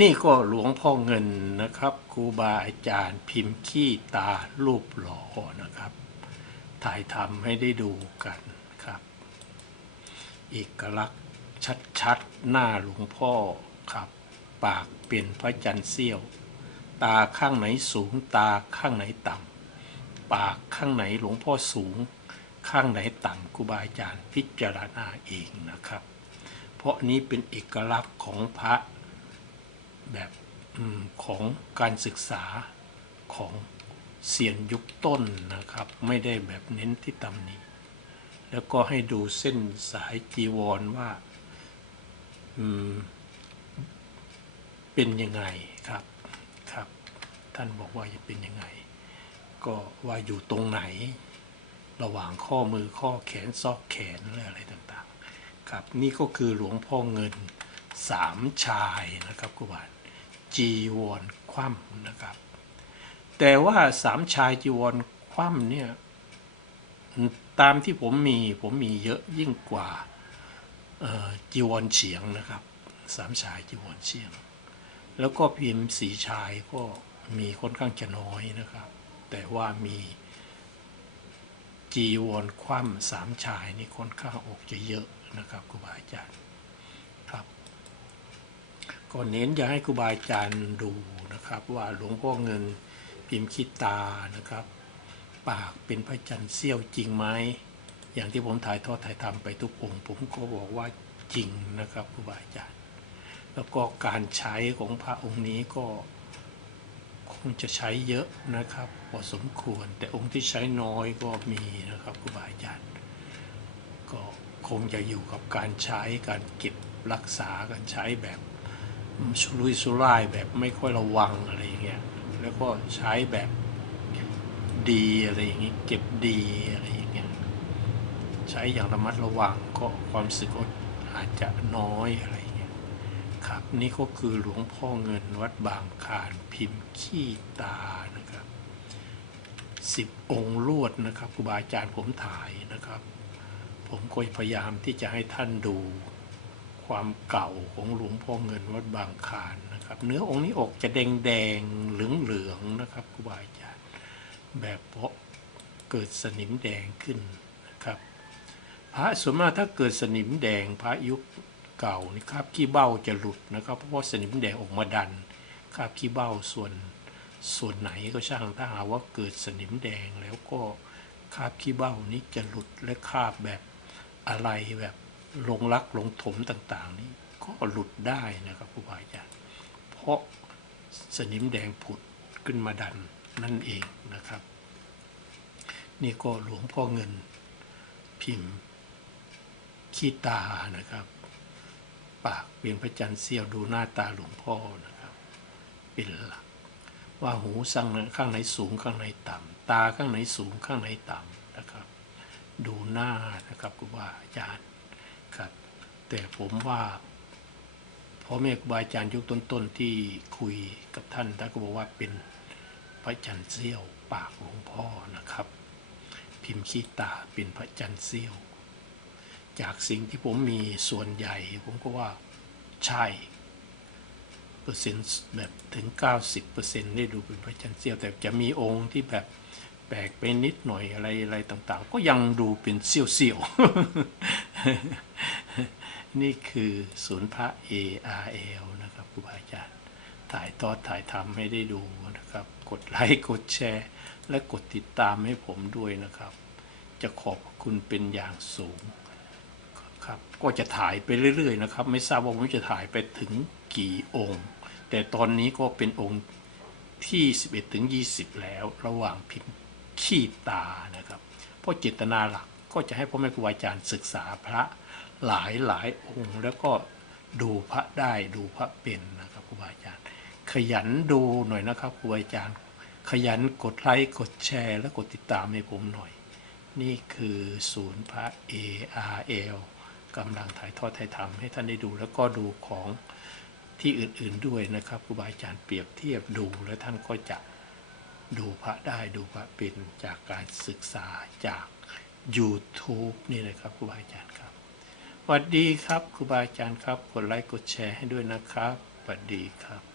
นี่ก็หลวงพ่อเงินนะครับครูบาอาจารย์พิมพ์ขี้ตารูปหล่อนะครับ ถ่ายทำให้ได้ดูกันครับเอกลักษณ์ชัดๆ หน้าหลวงพ่อครับ ปากเป็นพระจันทร์เสี้ยว ตาข้างไหนสูงตาข้างไหนต่ำปากข้างไหนหลวงพ่อสูง ข้างไหนต่ำครูบาอาจารย์พิจารณาเองนะครับ เพราะนี้เป็นเอกลักษณ์ของพระ แบบของการศึกษาของเสียนยุคต้นนะครับ ไม่ได้แบบเน้นที่ตำหนิแล้วก็ให้ดูเส้นสายจีวรว่าเป็นยังไงครับครับ ท่านบอกว่าจะเป็นยังไง ก็ว่าอยู่ตรงไหน ระหว่างข้อมือข้อแขนซอกแขนและอะไรต่างๆ ครับ นี่ก็คือหลวงพ่อเงินสามชายนะครับกุบาล จีวรคว่ำนะครับ แต่ว่าสามชายจีวรคว่ำเนี่ยตามที่ผมมีผมมีเยอะยิ่งกว่าจีวรเฉียงนะครับสามชายจีวรเฉียง แล้วก็พิมพ์สีชายก็มีค่อนข้างจะน้อยนะครับ แต่ว่ามีจีวรคว่ำสามชายนี่ค่อนข้างออกจะเยอะนะครับครูบาอาจารย์ ก็เน้นอยากให้ครูบาอาจารย์ดูนะครับ ว่าหลวงพ่อเงินพิมพ์คิดตานะครับ ปากเป็นพระจันทร์เสี้ยวจริงไหมอย่างที่ผมถ่ายทอดถ่ายทำไปทุกองค์ผมก็บอกว่าจริงนะครับครูบาอาจารย์ แล้วก็การใช้ของพระองค์นี้ก็คงจะใช้เยอะนะครับพอสมควรแต่องค์ที่ใช้น้อยก็มีนะครับครูบาอาจารย์ ก็คงจะอยู่กับการใช้การเก็บรักษาการใช้แบบ สุรุ่ยสุร่ายแบบไม่ค่อยระวังอะไรอย่างเงี้ยแล้วก็ใช้แบบดีอะไรอย่างเงี้ยเก็บดีอะไรอย่างเงี้ยใช้อย่างระมัดระวังก็ความสึกก็อาจจะน้อยอะไรอย่างเงี้ยครับนี่ก็คือหลวงพ่อเงินวัดบางคานพิมพ์ขี้ตานะครับสิบองค์ลวดนะครับครูบาอาจารย์ผมถ่ายนะครับ ผมก็พยายามที่จะให้ท่านดู ความเก่าของหลวงพ่อเงินวัดบางคานนะครับ เนื้อองค์นี้ออกจะแดงแดงเหลืองเหลืองนะครับครูบาอาจารย์แบบเพราะเกิดสนิมแดงขึ้นนะครับ พระส่วนมากถ้าเกิดสนิมแดงพระยุคเก่านี่ครับขี้เบ้าจะหลุดนะครับ เพราะว่าสนิมแดงออกมาดันคราบขี้เบ้าส่วนส่วนไหนก็ช่างถ้าหาว่าเกิดสนิมแดงแล้วก็คราบขี้เบ้านี้จะหลุดและคราบแบบอะไรแบบ ลงรักลงถมต่าง ๆ นี้ก็หลุดได้นะครับครูบาอาจารย์เพราะสนิมแดงผุดขึ้นมาดันนั่นเองนะครับ นี่ก็หลวงพ่อเงินพิมพ์ขี้ตานะครับ ปากเปลี่ยนพระจันทร์เสี้ยวดูหน้าตาหลวงพ่อนะครับ เป็นหลัก ว่าหูสั่งข้างไหนสูงข้างไหนต่ำตาข้างไหนสูงข้างไหนต่ำนะครับ ดูหน้านะครับครูบาอาจารย์ ครับ แต่ผมว่าพ่อแม่ครูบาอาจารย์ยุคต้นๆที่คุยกับท่านท่านก็บอกว่าเป็นพระจันทร์เสี้ยวปากหลวงพ่อนะครับ พิมพ์ขี้ตาเป็นพระจันทร์เสี้ยว จากสิ่งที่ผมมีส่วนใหญ่ ผมก็ว่าใช่เปอร์เซ็นต์แบบถึง 90%ได้ดูเป็นพระจันทร์เสี้ยว แต่จะมีองค์ที่แบบแปลกไปนิดหน่อยอะไรอะไรต่างๆ ก็ยังดูเป็นเสี้ยวๆ นี่คือศูนย์พระ ARL นะครับครูบาอาจารย์ถ่ายทอดถ่ายทำให้ได้ดูนะครับ กดไลค์กดแชร์ และกดติดตามให้ผมด้วยนะครับ จะขอบคุณเป็นอย่างสูงครับก็จะถ่ายไปเรื่อยๆนะครับ ไม่ทราบว่าผมจะถ่ายไปถึงกี่องค์ แต่ตอนนี้ก็เป็นองค์ที่ 11ถึง20 แล้วระหว่างพิมพ์ขี้ตานะครับ เพราะเจตนาหลัก ก็จะให้พ่อแม่ครูอาจารย์ศึกษาพระหลายหลายองค์ แล้วก็ดูพระได้ดูพระเป็นนะครับครูบาอาจารย์ ขยันดูหน่อยนะครับครูอาจารย์ ขยันกดไลค์กดแชร์และกดติดตามให้ผมหน่อย นี่คือศูนย์พระ ARL กำลังถ่ายทอดถ่ายทำให้ท่านได้ดู แล้วก็ดูของที่อื่นๆด้วยนะครับครูบาอาจารย์เปรียบเทียบดูแล้วท่านก็จะดูพระได้ดูพระเป็นจากการศึกษาจาก YouTube นี่เลยครับครูบาอาจารย์ครับสวัสดีครับครูบาอาจารย์ครับ กดไลค์กดแชร์ให้ด้วยนะครับสวัสดีครับ